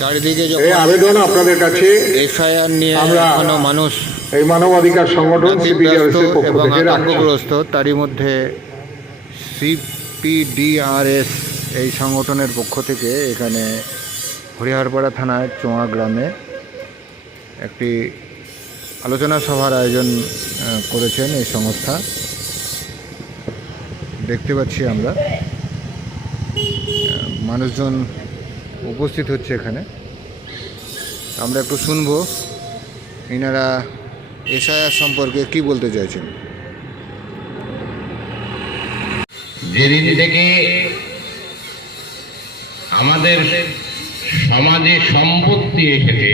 চারিদিকে এই আবেদন আপনাদের কাছে এফআইআর নিয়ে আমরা এখনো মানুষ এই মানবাধিকার সংগঠন সিপিডিআরএস এর পক্ষ এবং থেকে রাখছি। আতঙ্কগ্রস্ত, তারই মধ্যে সিপিডিআরএস এই সংগঠনের পক্ষ থেকে এখানে হরিহরপাড়া থানায় চোয়া গ্রামে একটি আলোচনা সভার আয়োজন করেছেন এই সংস্থা। দেখতে পাচ্ছি আমরা মানুষজন উপস্থিত হচ্ছে এখানে। আমরা একটু শুনবো ইনারা এসআইআর সম্পর্কে কি বলতে চাইছেন। যেদিন থেকে আমাদের সমাজে সম্পত্তি এসেছে,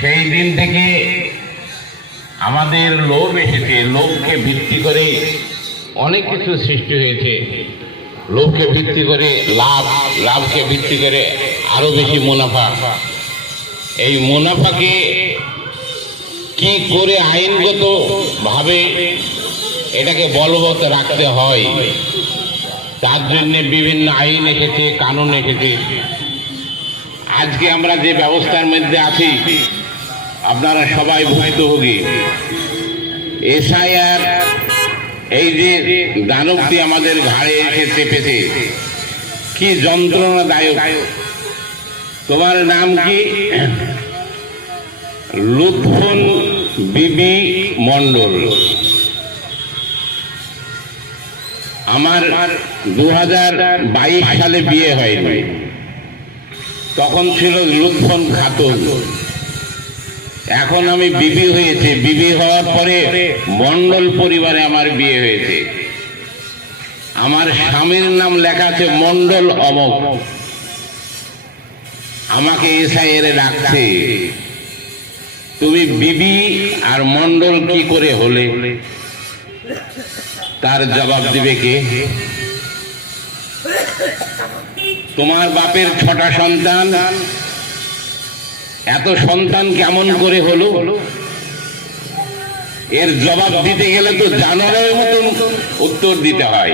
সেই দিন থেকে আমাদের লোভ এসেছে। লোভকে ভিত্তি করে অনেক কিছু সৃষ্টি হয়েছে। লোভকে ভিত্তি করে লাভ, লাভকে ভিত্তি করে আরো বেশি মুনাফা। এই মুনাফাকে কি করে আইনগত ভাবে এটাকে বলবৎ রাখতে হয়, তার জন্য বিভিন্ন আইন এসেছে, কানুন এসেছে। আজকে আমরা যে ব্যবস্থার মধ্যে আছি, আপনারা সবাই ভুক্তভোগী। এসআইআর এই যে দানবটি আমাদের ঘাড়ে এসে চেপেছে, কি যন্ত্রণাদায়ক। তোমার নাম কি? লুৎফুন বিবি মন্ডল। আমার 2022 সালে বিয়ে হয়নি, তখন ছিল লুৎফুন খাতুন। এখন আমি বিবি হয়েছে। বিবি হওয়ার পরে মন্ডল পরিবারে আমার বিয়ে হয়েছে। আমার স্বামীর নাম লেখা আছে মন্ডল অমক। আমাকে এসআইআর ডাকছে, তুমি বিবি আর মন্ডল কি করে হলে? তার জবাব দিবে কে? তোমার বাপের 6টা সন্তান, এত সন্তান কেমন করে হলো? এর জবাব দিতে গেলে তো জানোয়ারের মতন উত্তর দিতে হয়।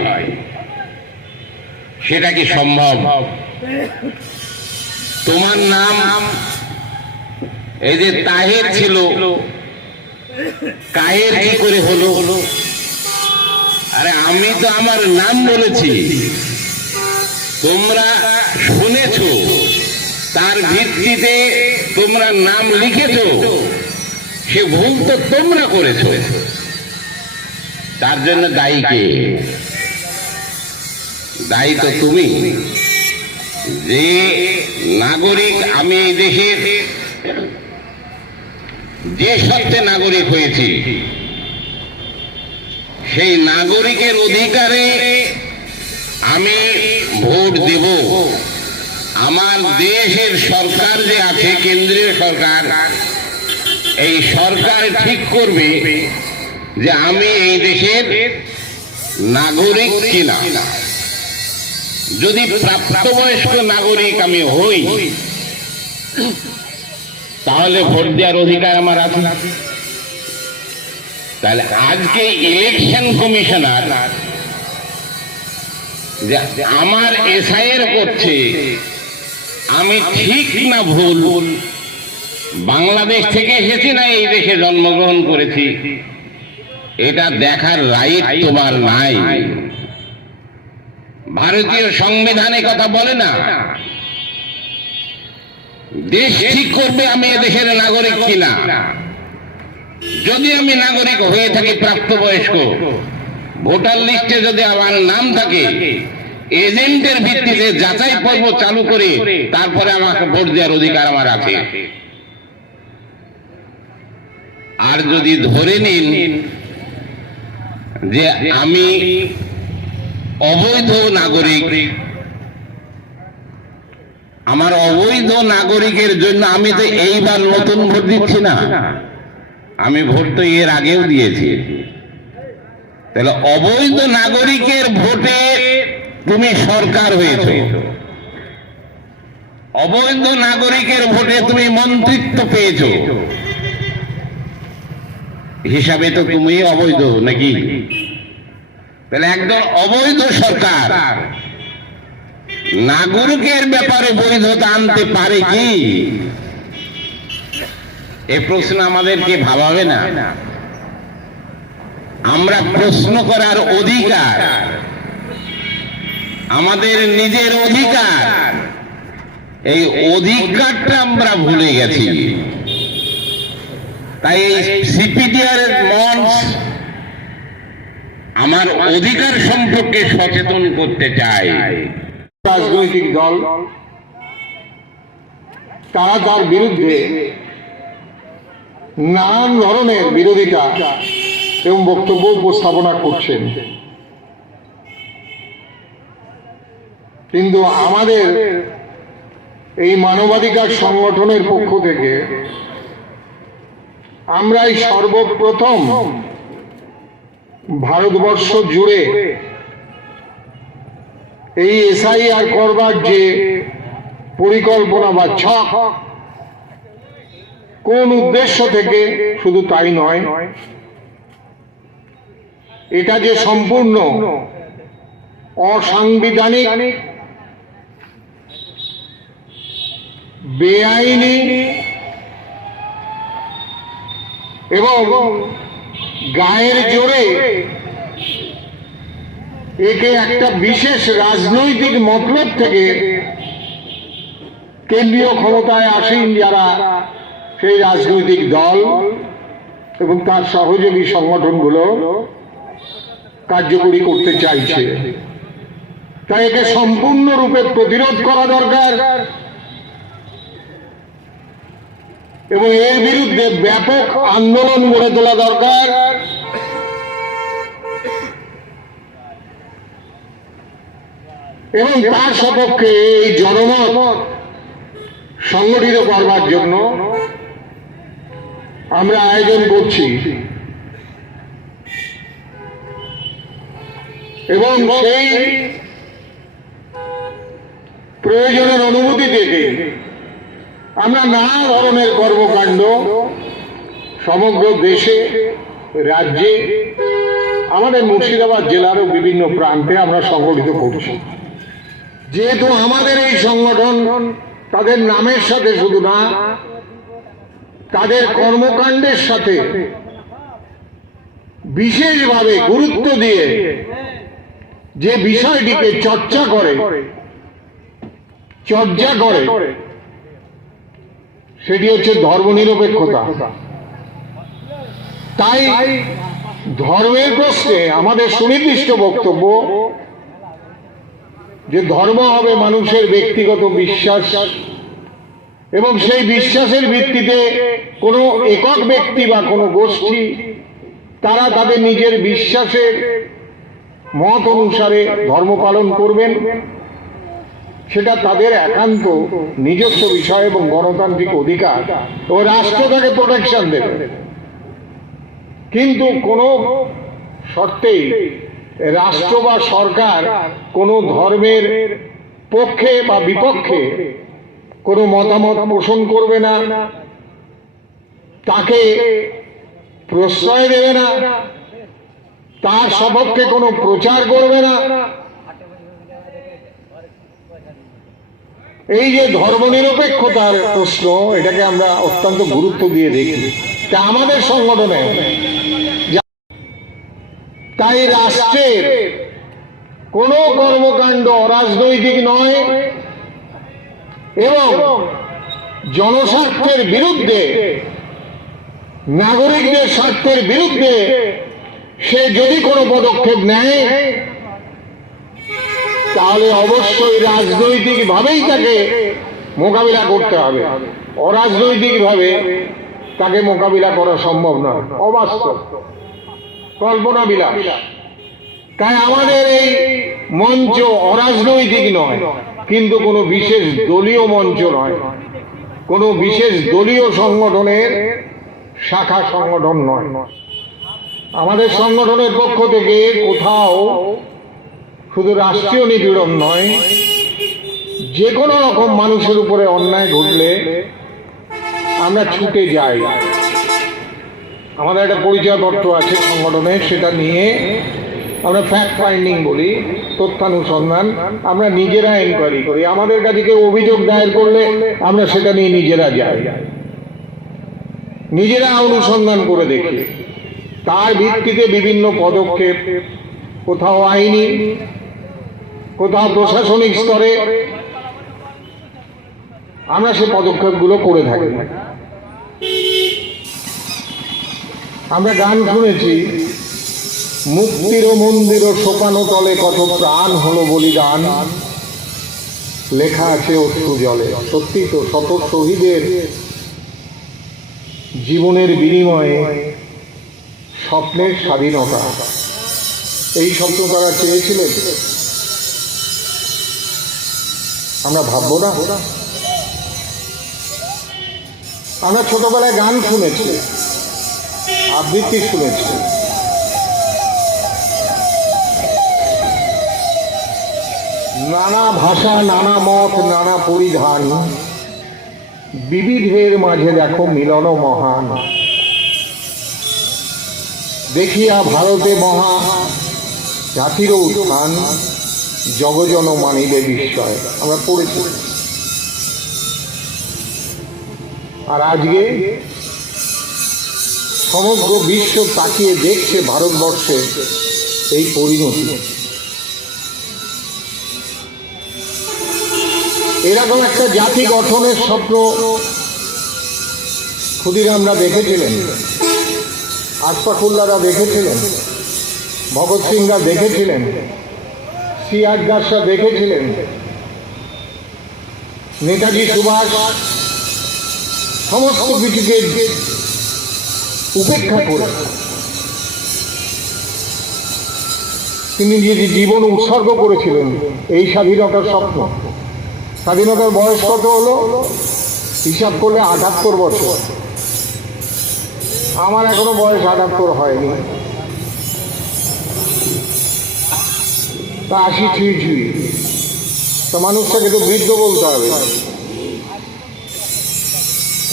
সেটা কি সম্ভব? তোমার নাম এই যে তাহের ছিল, কাহের কি করে হলো? আরে আমি তো আমার নাম বলেছি, তোমরা শুনেছো, তার ভিত্তিতে তোমরা নাম লিখেছো। সে ভুল তো তোমরা করেছো, তার জন্য দায়ী কে? দায়ী তো তুমি। যে নাগরিক, আমি এই দেশের যে সত্ত্বে নাগরিক হয়েছি, সেই নাগরিকের অধিকারে আমি ভোট দেব। আমার দেশের সরকার যে আছে, কেন্দ্রীয় সরকার, এই সরকার ঠিক করবে যে আমি এই দেশের নাগরিক কিনা। যদি প্রাপ্তবয়স্ক নাগরিক আমি হই, তাহলে ভোট দেওয়ার অধিকার আমার আছে। তাহলে আজকে ইলেকশন কমিশনার যে আমার এসআইআর করছে, আমি ঠিক না ভুল, বাংলাদেশ থেকে এসেছি না এই দেশে জন্মগ্রহণ করেছি, এটা দেখার রাইট তোমার নাই। ভারতীয় সংবিধানে কথা বলে না, দেশ ঠিক করবে আমি এদেশের নাগরিক কিনা। যদি আমি নাগরিক হয়ে থাকি, প্রাপ্তবয়স্ক, ভোটার লিস্টে যদি আমার নাম থাকে, এজেন্টের ভিত্তিতে যাচাই পর্ব চালু করে তারপরে আমাকে ভোট দেওয়ার অধিকার আমার আছে। আর যদি ধরে নিন যে আমি অবৈধ নাগরিক, আমার অবৈধ নাগরিকের জন্য আমি তো এইবার নতুন ভোট দিচ্ছি না, আমি ভোট তো এর আগেও দিয়েছি। তাহলে অবৈধ নাগরিকের ভোটে তুমি সরকার হয়েছো, অবৈধ নাগরিকের ভোটে তুমি মন্ত্রিত্ব পেয়েছো। হিসাবে তো তুমি অবৈধ নাকি? তাহলে একদম অবৈধ সরকার নাগরিকের ব্যাপারে বৈধতা আনতে পারে কি? এই প্রশ্ন আমাদেরকে ভাবাবে না? আমরা প্রশ্ন করার অধিকার, আমাদের নিজের অধিকার, এই অধিকারটা আমরা ভুলে গেছি। তাই এই সিপিডিআর মঞ্চ আমার অধিকার সম্পর্কে সচেতন করতে চায়। রাজনৈতিক দল তারা তার বিরুদ্ধে নানান ধরনের বিরোধিতা এবং বক্তব্য উপস্থাপনা করছেন, কিন্তু আমাদের এই মানবাধিকার সংগঠনের পক্ষ থেকে আমরাই সর্বপ্রথম ভারতবর্ষ জুড়ে এই এসআইআর করবার যে পরিকল্পনা বা ছক, কোন উদ্দেশ্য থেকে, শুধু তাই নয়, এটা যে সম্পূর্ণ অসাংবিধানিক, বেআইনি এবং গায়ের জোরে একে একটা বিশেষ রাজনৈতিক মতলব থেকে কেন্দ্রীয় ক্ষমতায় আসেন যারা, সেই রাজনৈতিক দল এবং তার সহযোগী সংগঠনগুলো কার্যকরী করতে চাইছে। তাই একে সম্পূর্ণরূপে প্রতিরোধ করা দরকার এবং এর বিরুদ্ধে ব্যাপক আন্দোলন গড়ে তোলা দরকার। এবং তার সপক্ষে এই জনমত সংগঠিত করবার জন্য আমরা আয়োজন করছি এবং সেই প্রয়োজনের অনুমতি থেকে আমরা নানা ধরনের কর্মকাণ্ড সমগ্র দেশে, রাজ্যে, আমাদের মুর্শিদাবাদ জেলারও বিভিন্ন প্রান্তে আমরা সংগঠিত করছি। যেহেতু আমাদের এই সংগঠন তাদের নামের সাথে শুধু না, তাদের কর্মকাণ্ডের সাথে বিশেষভাবে গুরুত্ব দিয়ে যে বিষয়টিকে চর্চা করে সেটি হচ্ছে ধর্মনিরপেক্ষতা। তাই ধর্মের প্রশ্নে আমাদের সুনির্দিষ্ট বক্তব্য যে ধর্ম হবে মানুষের ব্যক্তিগত বিশ্বাস এবং সেই বিশ্বাসের ভিত্তিতে কোনো একক ব্যক্তি বা কোনো গোষ্ঠী তারা তাদের নিজের বিশ্বাসের মত অনুসারে ধর্ম পালন করবেন, সেটা তাদের একান্ত নিজস্ব বিষয় এবং গণতান্ত্রিক অধিকার ও রাষ্ট্র তাকে প্রোটেকশন দেবে। কিন্তু কোনো শর্তেই রাষ্ট্র বা সরকার কোনো ধর্মের পক্ষে বা বিপক্ষে কোনো মতামত পোষণ করবে না, তাকে প্রশ্রয় দেবে না, তার সপক্ষে কোনো প্রচার করবে না। এই যে ধর্মনিরপেক্ষতার প্রশ্ন, এটাকে আমরা অত্যন্ত গুরুত্ব দিয়ে দেখি। তা আমাদের সংগঠনে তাই রাষ্ট্রের কোনো কর্মকাণ্ড অরাজনৈতিক নয় এবং জনস্বার্থের বিরুদ্ধে, নাগরিকদের স্বার্থের বিরুদ্ধে সে যদি কোনো পদক্ষেপ নেয় তাহলে অবশ্যই রাজনৈতিকভাবেই তাকে মোকাবিলা করতে হবে। অরাজনৈতিকভাবে তাকে মোকাবিলা করা সম্ভব নয়, অবাস্তব, কল্পনা বিলাস। তাই আমাদের এই মঞ্চ অরাজনৈতিক নয়, কিন্তু কোনো বিশেষ দলীয় মঞ্চ নয়, কোনো বিশেষ দলীয় সংগঠনের শাখা সংগঠন নয়। আমাদের সংগঠনের পক্ষ থেকে কোথাও শুধু রাষ্ট্রীয় নিপীড়ন নয়, যে কোনো রকম মানুষের উপরে অন্যায় ঘটলে আমরা ছুটে যাই, আমাদের একটা পরিচয়পত্র আছে সংগঠনের, সেটা নিয়ে আমরা ফ্যাক্ট ফাইন্ডিং বলি, তথ্যানুসন্ধান, আমরা নিজেরা এনকোয়ারি করি। আমাদের কাছে কেউ অভিযোগ দায়ের করলে আমরা সেটা নিয়ে নিজেরা যাই, নিজেরা অনুসন্ধান করে দেখি, তার ভিত্তিতে বিভিন্ন পদক্ষেপ, কোথাও আইনি, কোথাও প্রশাসনিক স্তরে আমরা সে পদক্ষেপগুলো করে থাকি। আমরা গান শুনেছি, মুক্তির মন্দির শোকানো তলে কত প্রাণ হলো বলিদান, লেখা আছে অশ্রু জলে। সত্যি তো, শত শহীদের জীবনের বিনিময়ে স্বপ্নের স্বাধীনতা, এই স্বপ্ন তারা চেয়েছিলেন। আমরা ভাববো না? আমরা ছোটবেলায় গান শুনেছি, আবৃত্তি শুনেছি, নানা ভাষা, নানা মত, নানা পরিধান, বিবিধের মাঝে দেখো মিলন মহান। দেখিয়া ভারতে মহা জাতির উত্থান, জগজন মানিবে বিস্ময়, আমরা পড়েছি। আর আজকে সমগ্র বিশ্ব তাকিয়ে দেখছে ভারতবর্ষে এই পরিণতি। এরকম একটা জাতি গঠনের স্বপ্ন ক্ষুদিরামরা দেখেছিলেন, আশফাকুল্লাহরা দেখেছিলেন, ভগৎ সিংরা দেখেছিলেন, সিআর দাসরা দেখেছিলেন, নেতাজি সুভাষ সমস্ত কিছুকে উপেক্ষা করে তিনি যে জীবন উৎসর্গ করেছিলেন এই স্বাধীনতার স্বপ্ন। স্বাধীনতার বয়স কত হলো হিসাব করলে ৭৮ বছর। আমার এখনো বয়স ৭৮ হয়নি, তা ৮০ ছুঁই। তা মানুষটাকে তো বৃদ্ধ বলতে হবে,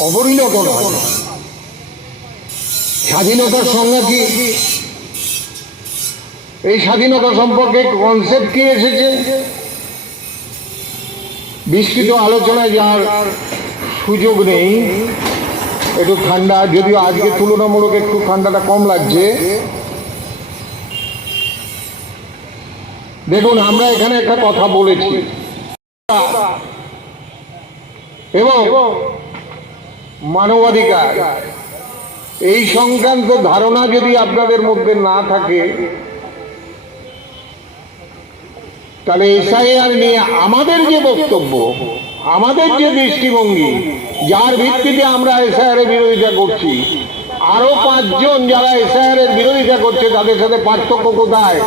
অপরিণত নয়। স্বাধীনতার সংজ্ঞা কি? এই স্বাধীনতা সম্পর্কে কনসেপ্ট কি এসেছে? বিস্তৃত আলোচনায় যাওয়ার সুযোগ নেই। একটু ঠান্ডা, যদিও আজকে তুলনামূলক একটু ঠান্ডাটা কম লাগছে। দেখুন, আমরা এখানে একটা কথা বলেছি এবং মানবাধিকার এই সংক্রান্ত ধারণা যদি আপনাদের মধ্যে না থাকে, তাহলে এসআইআর নিয়ে আমাদের যে বক্তব্য, আমাদের যে দৃষ্টিভঙ্গি, যার ভিত্তিতে আমরা এসআইআর এর বিরোধিতা করছি, আরো ৫ জন যারা এসআইআর এর বিরোধিতা করছে, তাদের সাথে পার্থক্য কোথায়?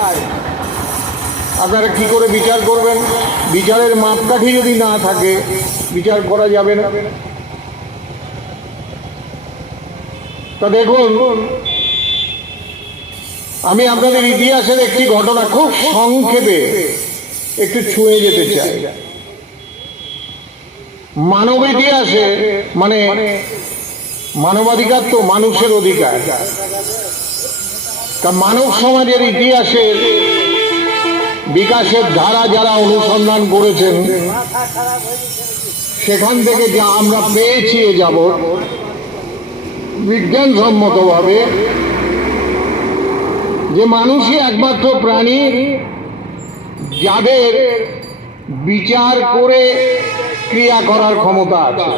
আপনারা কি করে বিচার করবেন? বিচারের মাপকাঠি যদি না থাকে, বিচার করা যাবে না। তা দেখুন, আমি আপনাদের ইতিহাসের একটি ঘটনা খুব সংক্ষেপে একটু ছুঁয়ে যেতে চাই। মানব ইতিহাসে, মানে মানবাধিকার তো মানুষের অধিকার, তা মানব সমাজের ইতিহাসের বিকাশের ধারা যারা অনুসন্ধান করেছেন, সেখান থেকে যা আমরা পেয়েছি এ যাবৎ বিজ্ঞানসম্মতভাবে, যে মানুষই একমাত্র প্রাণী যাদের বিচার করে ক্রিয়া করার ক্ষমতা আছে।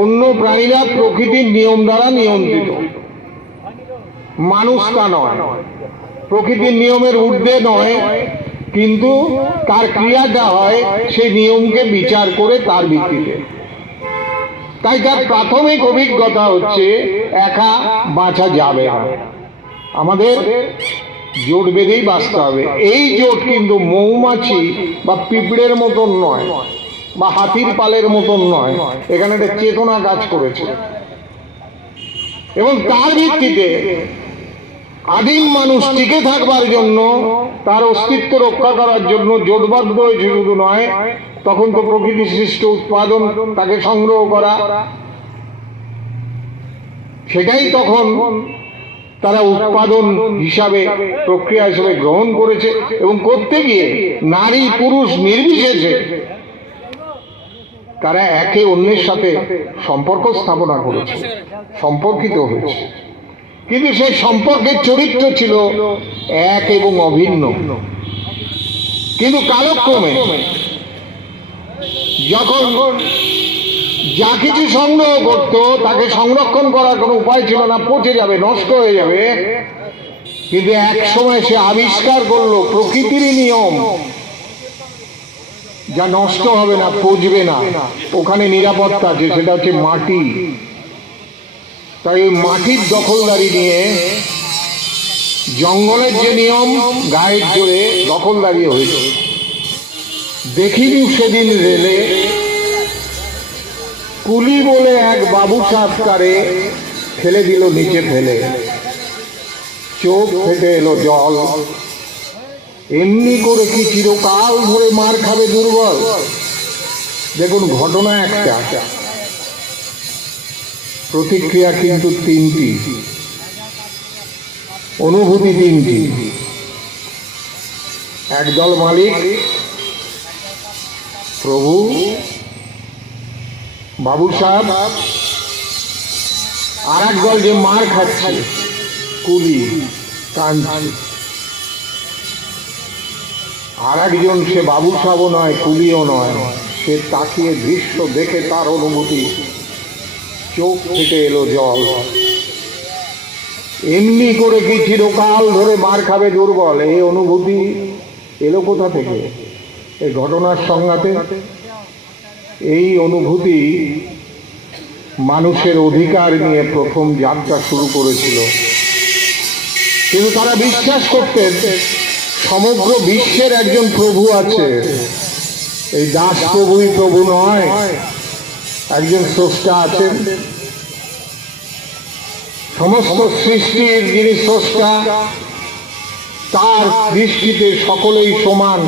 অন্য প্রাণীরা প্রকৃতির নিয়ম দ্বারা নিয়ন্ত্রিত, মানুষ তা নয়। প্রকৃতির নিয়মের ঊর্ধ্বে নয়, কিন্তু তার ক্রিয়াটা হয় সেই নিয়মকে বিচার করে তার ভিত্তিতে। তাই তার প্রাথমিক অভিজ্ঞতা হচ্ছে একা বাঁচা যাবে না, আমাদের জোট বেঁধেই বাঁচতে হবে। এই জোট কিন্তু মৌমাছি বা পিঁপড়ের মতন নয়, বা হাতির পালের মতন নয়, এখানে একটা চেতনা কাজ করেছে। এবং তার ভিত্তিতে আদিম মানুষ টিকে থাকবার জন্য, তার অস্তিত্ব রক্ষা করার জন্য জোটবদ্ধ হয়েছে। শুধু নয়, তখন তো প্রকৃতি সৃষ্ট উৎপাদন, তাকে সংগ্রহ করা, সেটাই তখন তারা উৎপাদন হিসাবে, প্রক্রিয়া হিসাবে গ্রহণ করেছে এবং করতে গিয়ে নারী পুরুষ নির্বিশেষে তারা একে অন্যের সাথে সম্পর্ক স্থাপনা করেছে, সম্পর্কিত হয়েছে। কিন্তু সেই সম্পর্কের চরিত্র ছিল এক এবং অভিন্ন। কিন্তু কালক্রমে যখন যা কিছু সংগ্রহ করত তাকে সংরক্ষণ করার কোনো উপায় ছিল না, পচে যাবে, নষ্ট হয়ে যাবে। কিন্তু এক সময় সে আবিষ্কার করলো প্রকৃতিরই নিয়ম, যা নষ্ট হবে না, পচবে না, ওখানে নিরাপত্তা আছে, সেটা হচ্ছে মাটি। তাই ওই মাটির দখলদারি নিয়ে জঙ্গলের যে নিয়ম গায়ের জোরে দখলদারি হয়েছে। দেখিনি সেদিন রেলে কুলি বলে এক বাবু সাতকারে ফেলে দিল নিচে ফেলে, চোখ ফেটে এলো জল। এমনি করে কি চিরকাল ধরে মার খাবে দুর্বল? দেখুন, ঘটনা একটা, প্রতিক্রিয়া কিন্তু তিনটি, অনুভূতি তিনটি। একদল মালিক, প্রভু, বাবু সাহেব, আর একদল যে মার খাচ্ছে, কুলি, কাঁদছে। আর একজন, সে বাবু সাহেবও নয়, কুলিও নয়, সে তাকিয়ে দৃশ্য দেখে তার অনুভূতি, চোখ থেকে এলো জল। এমনি করে কি চিরকাল ধরে মার খাবে দুর্বল? এই অনুভূতি এলো কোথা থেকে? এই ঘটনার সংঘাতে এই অনুভূতি মানুষের অধিকার নিয়ে প্রথম যাত্রা শুরু করেছিল। কিন্তু তারা বিশ্বাস করতেন সমগ্র বিশ্বের একজন প্রভু আছে। এই দাস প্রভুই প্রভু নয়, একজন স্রষ্টা আছেন। সমস্ত সৃষ্টির যিনি স্রষ্টা, তার দৃষ্টিতে সকলেই সমান,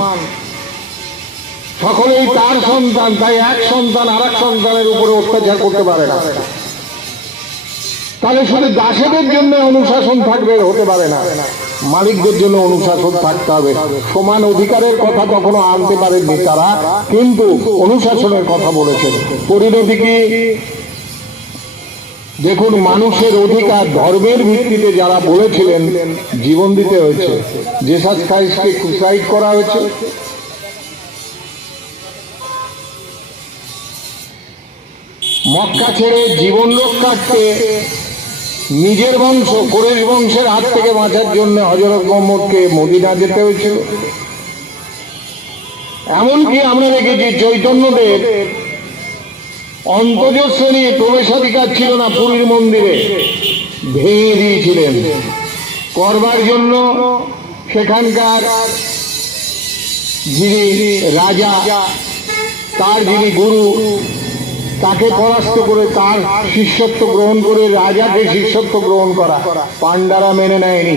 সকলেই তার সন্তান। তাই এক সন্তান আর এক সন্তানের উপরে অত্যাচার করতে পারে না। তাহলে শুধু দাসেদের জন্য অনুশাসন থাকবে, হতে পারে না, মালিকদের জন্য অনুশাসন থাকতে হবে। সমান অধিকারের কথা কখনো আনতে পারেননি তারা, কিন্তু অনুশাসনের কথা বলেছেন। পরিণতি কি? দেখুন, মানুষের অধিকার ধর্মের ভিত্তিতে যারা বলেছিলেন জীবন দিতে হয়েছে। জেসাস খ্রাইস্টকে ক্রুসাইড করা হয়েছে। মক্কা ছেড়ে জীবন রক্ষার্থে নিজের বংশ, কুরাইশ বংশের হাত থেকে বাঁচার জন্য হযরত মুহাম্মদকে মদিনা যেতে হয়েছিল। এমনকি আমরা দেখেছি চৈতন্যদেব অন্তর্জ শ্রেণী প্রবেশাধিকার ছিল না পুরীর মন্দিরে, ভেঙে দিয়েছিলেন করবার জন্য। সেখানকার যিনি রাজা, তার যিনি গুরু, তাকে পরাস্ত করে তার শিষ্যত্ব গ্রহণ করে রাজাকে শিষ্যত্ব গ্রহণ করা পান্ডারা মেনে নেয়নি।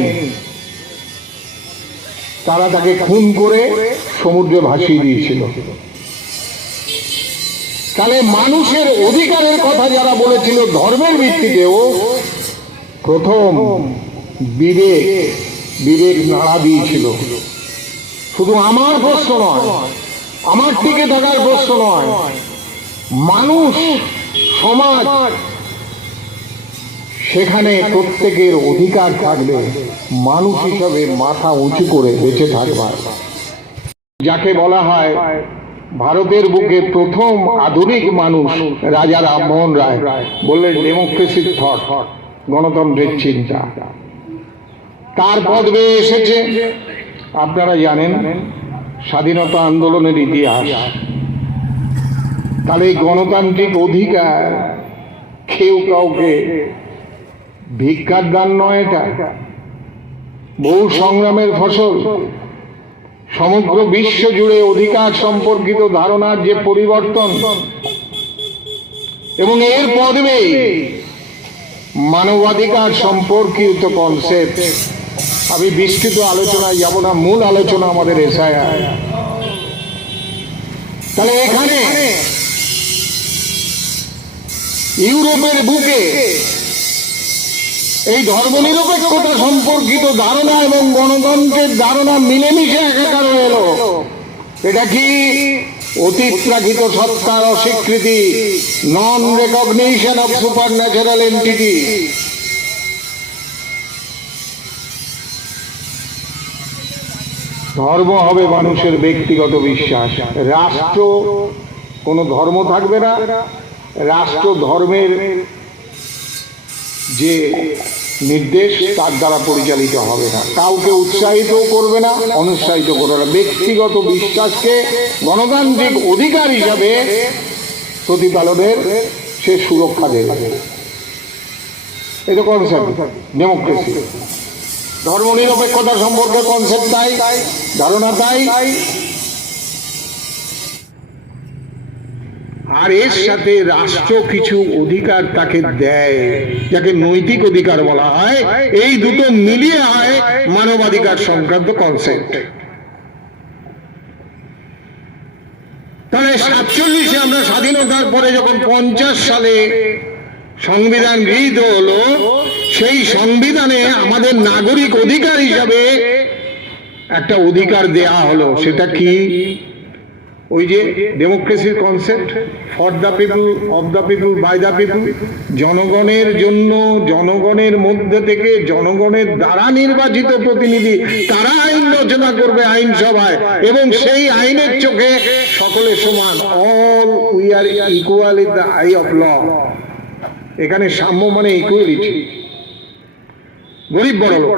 তারা তাকে খুন করে সমুদ্রে ভাসিয়ে দিয়েছিল। তাহলে মানুষের অধিকারের কথা যারা বলেছিল ধর্মের ভিত্তিতেও, প্রথম বিবেক নাড়া দিয়েছিল। শুধু আমার প্রশ্ন নয়, আমার টিকে থাকার প্রশ্ন নয়, মানুষ, সমাজ, সেখানে প্রত্যেকের অধিকার থাকবে মানুষ হিসাবে মাথা উঁচু করে বেঁচে থাকবার। যাকে বলা হয় ভারতের বুকে প্রথম আধুনিক মানুষ, রাজা রামমোহন রায় বললেন ডেমোক্রেসির থট, গণতন্ত্রের চিন্তা। তার পদ বেয়ে এসেছে, আপনারা জানেন, স্বাধীনতা আন্দোলনের ইতিহাস। তাহলে এই গণতান্ত্রিক অধিকার কেউ কাউকে ভিক্ষার দান নয়, এটা বহু সংগ্রামের ফসল। সমগ্র বিশ্ব জুড়ে অধিকার সম্পর্কিত ধারণার যে পরিবর্তন, এবং এর পদবে মানবাধিকার সম্পর্কিত কনসেপ্ট। আমি বিস্তৃত আলোচনায় যাব না, মূল আলোচনা আমাদের এসআইআর। তাহলে এখানে ইউরোপের বুকে এই ধর্মনিরপেক্ষতা সম্পর্কিত ধারণা এবং গণতন্ত্রের ধারণা মিলেমিশে একাকার হয়ে এলো। এটা কি অতিপ্রাকৃত সত্তার অস্বীকৃতি, non recognition of supernatural entity. ধর্ম হবে মানুষের ব্যক্তিগত বিশ্বাস, রাষ্ট্র কোনো ধর্ম থাকবে না, রাষ্ট্র ধর্মের যে নির্দেশ তার দ্বারা পরিচালিত হবে না, কাউকে উৎসাহিত করবে না, অনুৎসাহিত করবে না। ব্যক্তিগত বিশ্বাসকে গণতান্ত্রিক অধিকার হিসাবে প্রতিপালনের সে সুরক্ষা দেবে। এটা কনসেপ্ট ডেমোক্রেসি। ধর্মনিরপেক্ষতা সম্পর্কে কনসেপ্ট তাই, ধারণা তাই। আর এর সাথে রাষ্ট্র কিছু অধিকার তাকে দেয়, যাকে নৈতিক অধিকার বলা হয়। এই দুটো মিলিয়ে হয় মানবাধিকার সংক্রান্ত কনসেপ্ট। তাহলে 47-এ আমরা স্বাধীনতার পরে যখন 50 সালে সংবিধান গৃহীত হলো, সেই সংবিধানে আমাদের নাগরিক অধিকার হিসাবে একটা অধিকার দেয়া হলো। সেটা কি? ওই যে ডেমোক্রেসির concept, for the people, of the people, by the people. জনগণের জন্য, জনগণের মধ্যে থেকে জনগণের দ্বারা নির্বাচিত প্রতিনিধি তারা আইন রচনা করবে আইনসভায়, এবং সেই আইনের চোখে সকলে সমান। All we are equal in the eye of law. এখানে সাম্য মানে ইকুয়ালিটি, গরিব বড় লোক।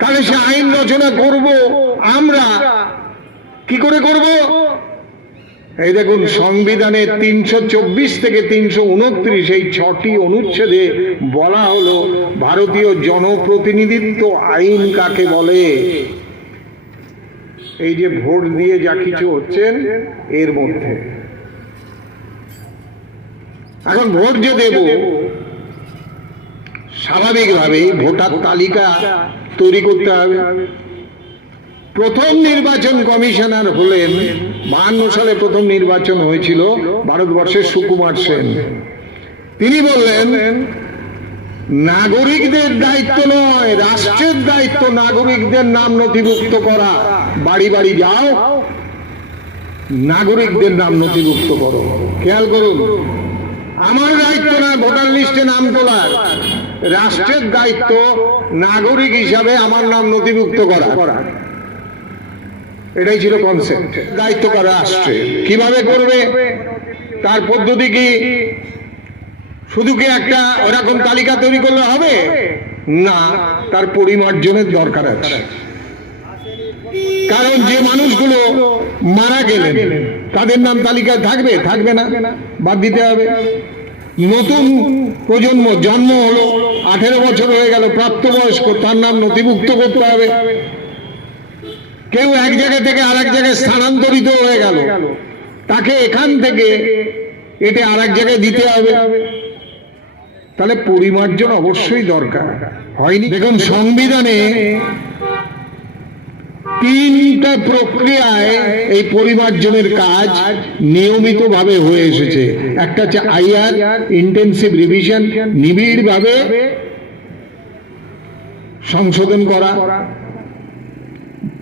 তাহলে সে আইন রচনা করব আমরা কি করে করব? এই দেখুন, সংবিধানের 324 থেকে 329 এই 6টি অনুচ্ছেদে বলা হলো ভারতীয় জনপ্রতিনিধিত্ব আইন কাকে বলে। এই যে ভোট দিয়ে যা কিছু হচ্ছেন এর মধ্যে। এখন ভোট যে দেব, স্বাভাবিকভাবেই ভোটার তালিকা তৈরি করতে হবে। প্রথম নির্বাচন কমিশনার হলেন 52 সালে প্রথম নির্বাচন হয়েছিল ভারতবর্ষের সুকুমার সেন। তিনি বললেন, নাগরিকদের দায়িত্ব নয়, রাষ্ট্রের দায়িত্ব নাগরিকদের নাম নথিভুক্ত করা। বাড়ি বাড়ি যাও, নাগরিকদের নাম নথিভুক্ত করো। খেয়াল করুন, আমার দায়িত্ব না ভোটার লিস্টে নাম তোলার, রাষ্ট্রের দায়িত্ব নাগরিক হিসাবে আমার নাম নথিভুক্ত করা। এটাই ছিল কনসেপ্ট। দায়িত্ব কার? রাষ্ট্রে। কিভাবে করবে? তার পদ্ধতি কি? শুধু কি একটা ওরকম তালিকা তৈরি করলে হবে? না, তার পরিমার্জনের দরকার আছে। কারণ যে মানুষগুলো মারা গেলেন তাদের নাম তালিকায় থাকবে? থাকবে না, বাদ দিতে হবে। নতুন প্রজন্ম জন্ম হলো, 18 বছর হয়ে গেল, প্রাপ্তবয়স্ক, তার নাম নথিভুক্ত করতে হবে। কেউ এক জায়গা থেকে আরেক জায়গায় স্থানান্তরিত হয়ে গেল, তাকে এখান থেকে এটা আরেক জায়গায় দিতে হবে। তাহলে পরিমার্জন অবশ্যই দরকার। হয়নি? দেখুন, সংবিধানে 3টা প্রক্রিয়ায় এই পরিমার্জনের কাজ নিয়মিতভাবে হয়ে এসেছে। একটা হচ্ছে আইআর, ইন্টেন্সিভ রিভিশন, নিবিড়ভাবে সংশোধন করা।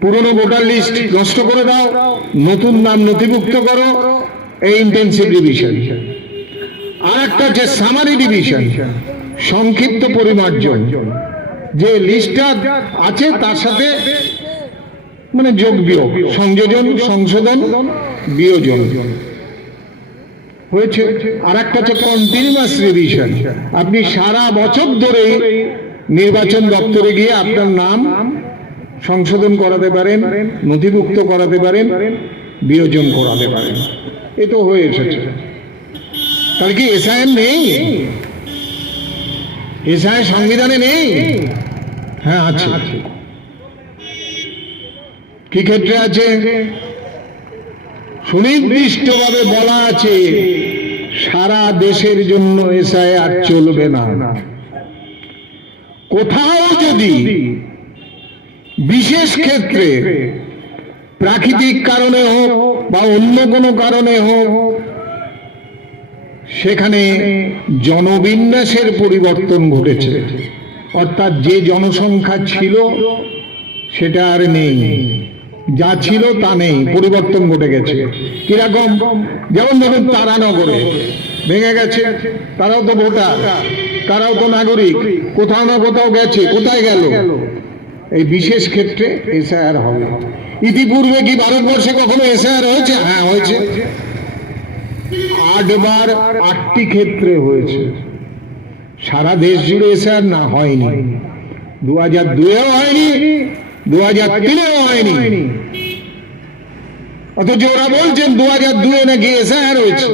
পুরনো ভোটার লিস্ট নষ্ট করে দাও, নতুন নাম নথিভুক্ত করো, এই ইন্টেন্সিভ রিভিশন। আর একটা হচ্ছে সামারি ডিভিশন, সংক্ষিপ্ত পরিমার্জন, যে লিস্টটা আছে তার সাথে মানে যোগ বিয়োগ, সংযোজন, সংশোধন, বিয়োজন হয়েছে। আর একটা হচ্ছে কন্টিনিউয়াস রিভিশন, আপনি সারা বছর ধরে নির্বাচন দপ্তরে গিয়ে আপনার নাম সংশোধন করাতে পারেন, নথিভুক্ত করাতে পারেন, বিয়োজন করাতে পারেন। এ তো হয়ে এসেছে। তাহলে কি এসআইএম নেই? এসআই সংবিধানে নেই? হ্যাঁ, আছে। কি ক্ষেত্রে আছে? সুনির্দিষ্টভাবে বলা আছে সারা দেশের জন্য এসআই আর চলবে না। কোথাও যদি বিশেষ ক্ষেত্রে প্রাকৃতিক কারণে হোক বা অন্য কোনো কারণে হোক সেখানে জনবিন্যাসের পরিবর্তন ঘটেছে, অর্থাৎ যে জনসংখ্যা ছিল সেটা আর নেই, যা ছিল তা নেই, পরিবর্তন ঘটে গেছে। কিরকম? যেমন ধরুন তারানগরে ভেঙে গেছে, তারাও তো ভোটার, তারাও তো নাগরিক, কোথাও না কোথাও গেছে, কোথায় গেল? এই বিশেষ ক্ষেত্রে এসআইআর হবে। ইতিপূর্বে কি ভারতবর্ষে কখনো এসআইআর হয়েছে? হ্যাঁ হয়েছে, 8 বার 8টি ক্ষেত্রে হয়েছে। সারা দেশ জুড়ে এসআইআর না হয়নি, 2002-এও হয়নি, 2003-এও হয়নি, অথচ ওরা বলছেন 2002-এ নাকি এসআইআর হয়েছে।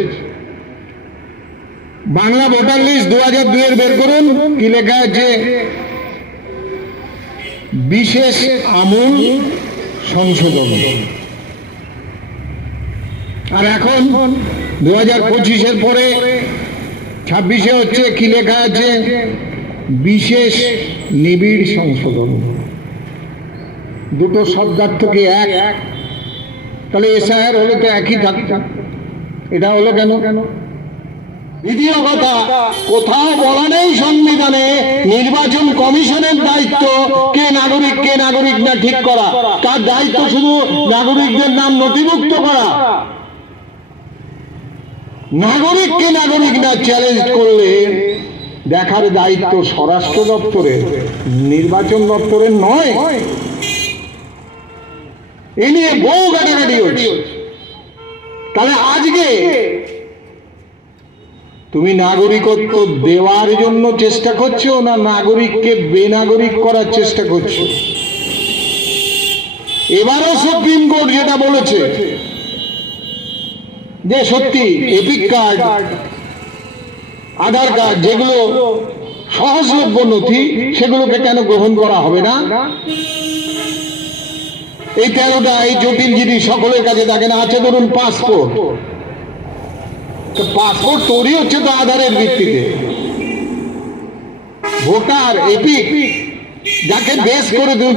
বাংলা ভোটার লিস্ট 2002-এর বের করুন, কি লেখা আছে? বিশেষ আমূল সংশোধন। আর এখন 2025-এর পরে 26-এ হচ্ছে, কি লেখা আছে? বিশেষ নিবিড় সংশোধন। দুটো শব্দার্থ কি এক? তাহলে এসআইআর হলে তো একই থাকত, এটা হলো কেন? দ্বিতীয় কথা, কোথাও বলা নেই সংবিধানে নির্বাচন কমিশনের দায়িত্ব কে নাগরিক না ঠিক করা, তার দায়িত্ব শুধু নাগরিকদের নাম নথিভুক্ত করা। নাগরিককে নাগরিক না চ্যালেঞ্জ করলে দেখার দায়িত্ব স্বরাষ্ট্র দপ্তরের, নির্বাচন দপ্তরের নয়। এ নিয়ে বহু ঘাটাঘাটি হচ্ছে। তাহলে আজকে তুমি নাগরিকত্ব দেওয়ার জন্য চেষ্টা করছো না নাগরিককে বেনাগরিক করার চেষ্টা করছো? এবারও সুপ্রিম কোর্ট যেটা বলেছে যে সত্যি এপিক কার্ড, আধার কার্ড যেগুলো সহজলভ্য নথি, সেগুলোকে কেন গ্রহণ করা হবে না? এই 13টা এই জটিল জিনিস সকলের কাছে থাকে না। আছে ধরুন পাসপোর্ট, পাসপোর্ট তৈরি হচ্ছে তো আধারের ভিত্তিতে। ভোটার এপিক যাকে বেস করে তুমি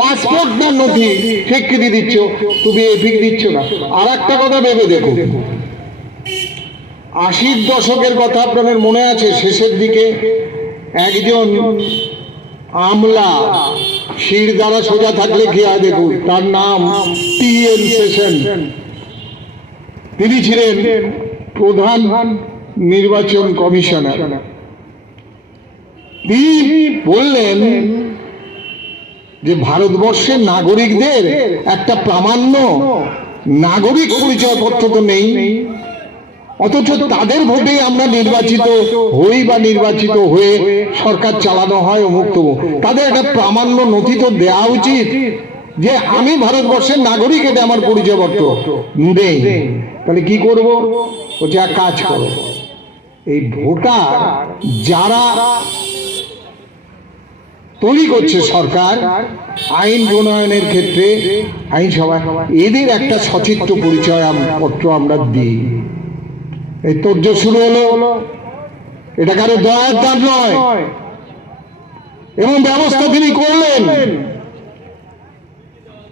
পাসপোর্ট না নথি স্বীকৃতি দিচ্ছ, তুমি এপিক দিচ্ছ না। আর একটা কথা ভেবে দেখো, 80-র দশকের কথা আপনাদের মনে আছে? শেষের দিকে একজন আমলা শির দ্বারা সোজা থাকলে কি হয় দেখুন, তার নাম টি.এন. সেশন। তিনি ছিলেন প্রধান নির্বাচন কমিশনার। তিনি বললেন যে ভারতবর্ষের নাগরিকদের একটা প্রামাণ্য নাগরিক পরিচয়পত্র তো নেই, অথচ তাদের ভোটে আমরা নির্বাচিত হই বা নির্বাচিত হয়ে সরকার চালানো হয় অমুক তমুক, তাদের একটা প্রামাণ্য নথি তো দেওয়া উচিত যে আমি ভারতবর্ষের নাগরিক, এটা আমার পরিচয়পত্র নেই। তাহলে কি করব? বলছে এক কাজ করো, এই ভোটার যারা তৈরি করছে সরকার আইন প্রণয়নের ক্ষেত্রে, আইনসভা, এদের একটা সচিত্র পরিচয় পত্র আমরা দিই। এই তোড়জোড় শুরু হলো। এটা কারো দয়ার দাম নয়, এবং ব্যবস্থা তিনি করলেন।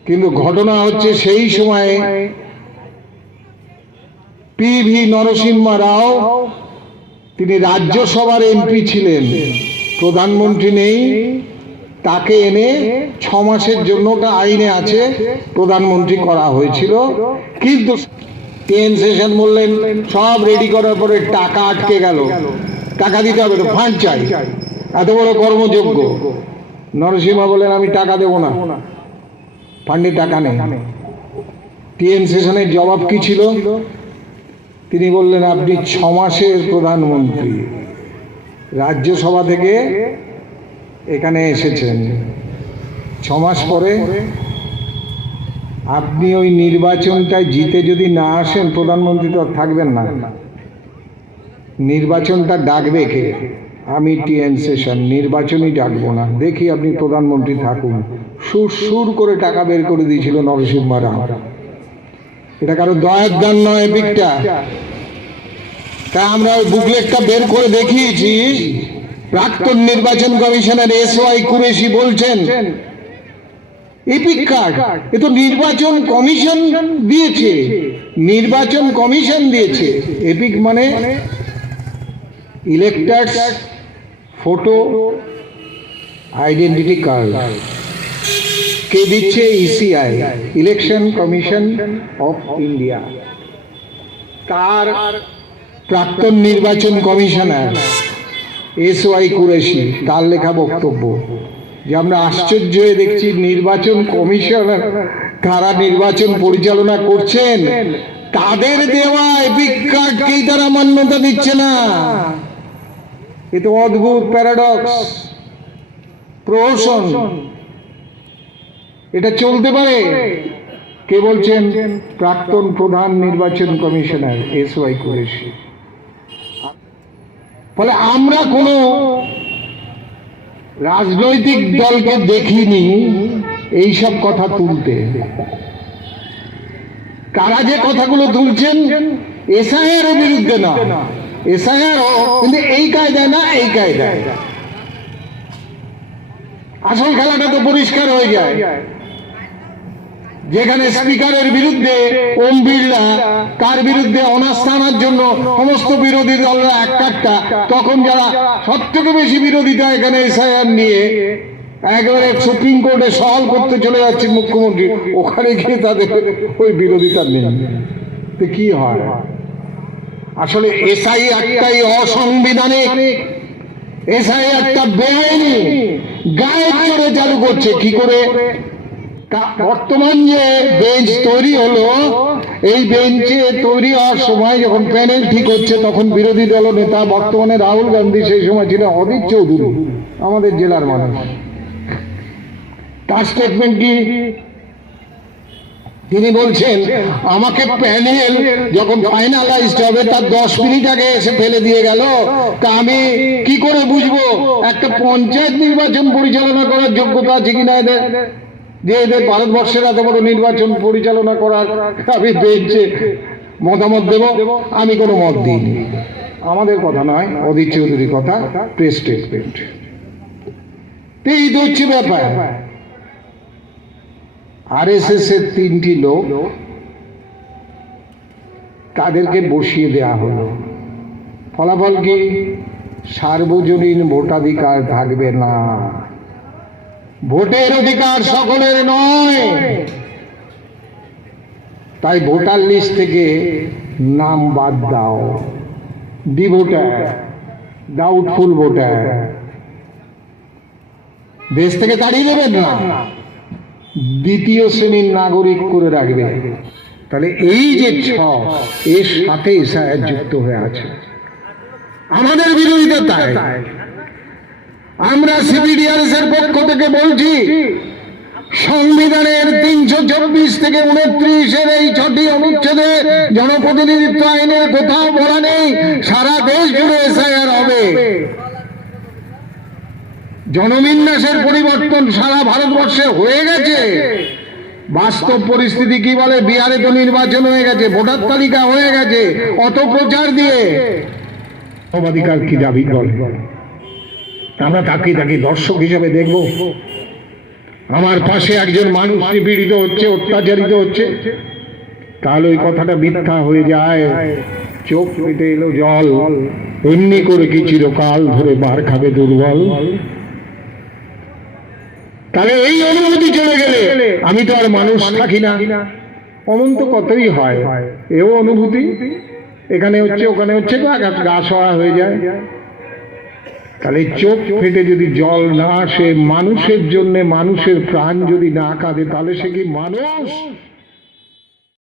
কিন্তু ঘটনা হচ্ছে সেই সময়ে পি.ভি. নরসিম্হা রাও, তিনি রাজ্যসভার এমপি ছিলেন, প্রধানমন্ত্রী নেই, তাকে এনে 6 মাসের জন্য, ওটা আইনে আছে, প্রধানমন্ত্রী করা হয়েছিল। কিন্তু টি.এন. সেশন বললেন সব রেডি করার পরে টাকা আটকে গেল, টাকা দিতে হবে, ফান্ড চাই, এত বড় কর্মযোগ্য। নরসিম্হা বললেন আমি টাকা দেব না, ফান্ডে টাকা নেই। টি.এন. সেশনের জবাব কি ছিল? তিনি বললেন আপনি 6 মাসের প্রধানমন্ত্রী, রাজ্যসভা থেকে এখানে এসেছেন, 6 মাস পরে আপনি ওই নির্বাচনটায় জিতে যদি না আসেন, প্রধানমন্ত্রী তো থাকবেন না, নির্বাচনটা ডাকবে কে? আমি টি.এন. সেশন নির্বাচনই ডাকবো না, দেখি আপনি প্রধানমন্ত্রী থাকুন। সুর করে টাকা বের করে দিয়েছিল নরসিম্হা রাও। এটা কারো দয়ার দান নয় এপিকটা। তাই আমরা ওই বুকলেটটা বের করে দেখিয়েছি। প্রাক্তন নির্বাচন কমিশনার এস.ওয়াই. কুরেশি বলছেন এপিক কার্ড এ তো নির্বাচন কমিশন দিয়েছে, নির্বাচন কমিশন দিয়েছে। এপিক মানে ইলেক্টার্স ফটো আইডেন্টিটি কার্ড কে দিচ্ছে? ECI, election commission of India. তার প্রাক্তন নির্বাচন কমিশনার SY কুরেশি, তার লেখা বক্তব্য যে আমরা আশ্চর্য হয়ে দেখছি নির্বাচন কমিশনার কারা নির্বাচন পরিচালনা করছেন তাদের দেওয়া এপিক কার্ডকেই তারা মান্যতা দিচ্ছে না। এ তো অদ্ভুত প্যারাডক্স, প্রহসন। এটা চলতে পারে? কে বলছেন? প্রাক্তন প্রধান নির্বাচন কমিশনার SY কুরেশি। ফলে আমরা কোনো রাজনৈতিক দলকে দেখিনি এইসব কথা তুলতে। কারা যে কথাগুলো তুলছেন এসআইআর এর বিরুদ্ধে না, এসআইআর কিন্তু এই কায়দায় না, এই কায়দায়। আসল খেলাটা তো পরিষ্কার হয়ে যায়, যেখানে স্পিকারের বিরুদ্ধে ওম বিড়লা, তার বিরুদ্ধে অনাস্থা আনার জন্য সমস্ত বিরোধী দলরা এক কাট্টা, তখন যারা সব থেকে বেশি বিরোধিতা এখানে এসআইআর নিয়ে একেবারে সুপ্রিম কোর্টে সওয়াল করতে চলে যাচ্ছেন মুখ্যমন্ত্রী, ওখানে গিয়ে তাদের ওই বিরোধিতা নেই। তো কি হয়? আসলে এসআইআরটাই অসাংবিধানিক, এসআইআরটা বেআইনি, গায়ের জোরে চালু করছে। কি করে? বর্তমান যে বেঞ্চ তৈরি হলো, এই বেঞ্চে তৈরি হওয়ার সময় যখন প্যানেল ঠিক হচ্ছে তখন বিরোধী দল নেতা বর্তমানে রাহুল গান্ধী, সেই সময় ছিল অধীর চৌধুরী, আমাদের জেলার মানুষ। তার স্টেটমেন্ট কি? তিনি বলছেন আমাকে প্যানেল যখন ফাইনালাইজড হবে তার 10 মিনিট আগে এসে ফেলে দিয়ে গেল, তা আমি কি করে বুঝবো একটা পঞ্চায়েত নির্বাচন পরিচালনা করার যোগ্যতা আছে কিনা এদের, যে এদের ভারতবর্ষের এত বড় নির্বাচন পরিচালনা করার আমি বেঞ্চে মতামত দেব? আমি কোনো মত দিইনি। আমাদের কথা নয়, অধীর চৌধুরীর কথা, প্রেস স্টেটমেন্ট। এই তো হচ্ছে ব্যাপার। RSS এর 3টি লোক, তাদেরকে বসিয়ে দেয়া হলো। ফলাফল কি? সার্বজনীন ভোটাধিকার থাকবে না। ভোটের অধিকার সকলের নয়, তাই ভোটার লিস্ট থেকে নাম বাদ দাও। ডি ভোটার, ডাউটফুল ভোটার, দেশ থেকে তাড়িয়ে দেবেন না, দ্বিতীয় শ্রেণীর নাগরিক করে রাখবে। তাহলে এই যে এর সাথে এসআইআর যুক্ত হয়ে আছে। আমাদের বিরোধিতা তাই। আমরা CPDRS এর পক্ষ থেকে বলছি, সংবিধানের 324 থেকে 29-এর এই 6টি অনুচ্ছেদে জনপ্রতিনিধিত্ব আইনের কোথাও বলা নেই সারা দেশ জুড়ে এসআইআর হবে। জনবিন্যাসের পরিবর্তন সারা ভারতবর্ষে হয়ে গেছে। বাস্তব পরিস্থিতি কি বলে? বিহারে তো নির্বাচন হয়ে গেছে, ভোটার তালিকা হয়ে গেছে, অত প্রচার দিয়ে মানবাধিকার কি দাবি করে? আমরা তাকে দর্শক হিসেবে দেখব? আমার পাশে একজন মানুষ নিপীড়িত হচ্ছে, অত্যাচারিত হচ্ছে, তাহলে ওই কথাটা মিথ্যা হয়ে যায়। চোখ পেটে এলো জল, এমনি করে কি চিরকাল ধরে বার খাবে দুর্বল? তাহলে এই অনুভূতি চলে গেলে আমি তো আর মানুষ থাকি না। অমন তো কতই হয়, এও অনুভূতি, এখানে হচ্ছে ওখানে হচ্ছে, গা সওয়া হয়ে যায়। তাহলে চোখ ফেটে যদি জল না আসে, মানুষের জন্য মানুষের প্রাণ যদি না কাঁদে, তাহলে সে কি মানুষ?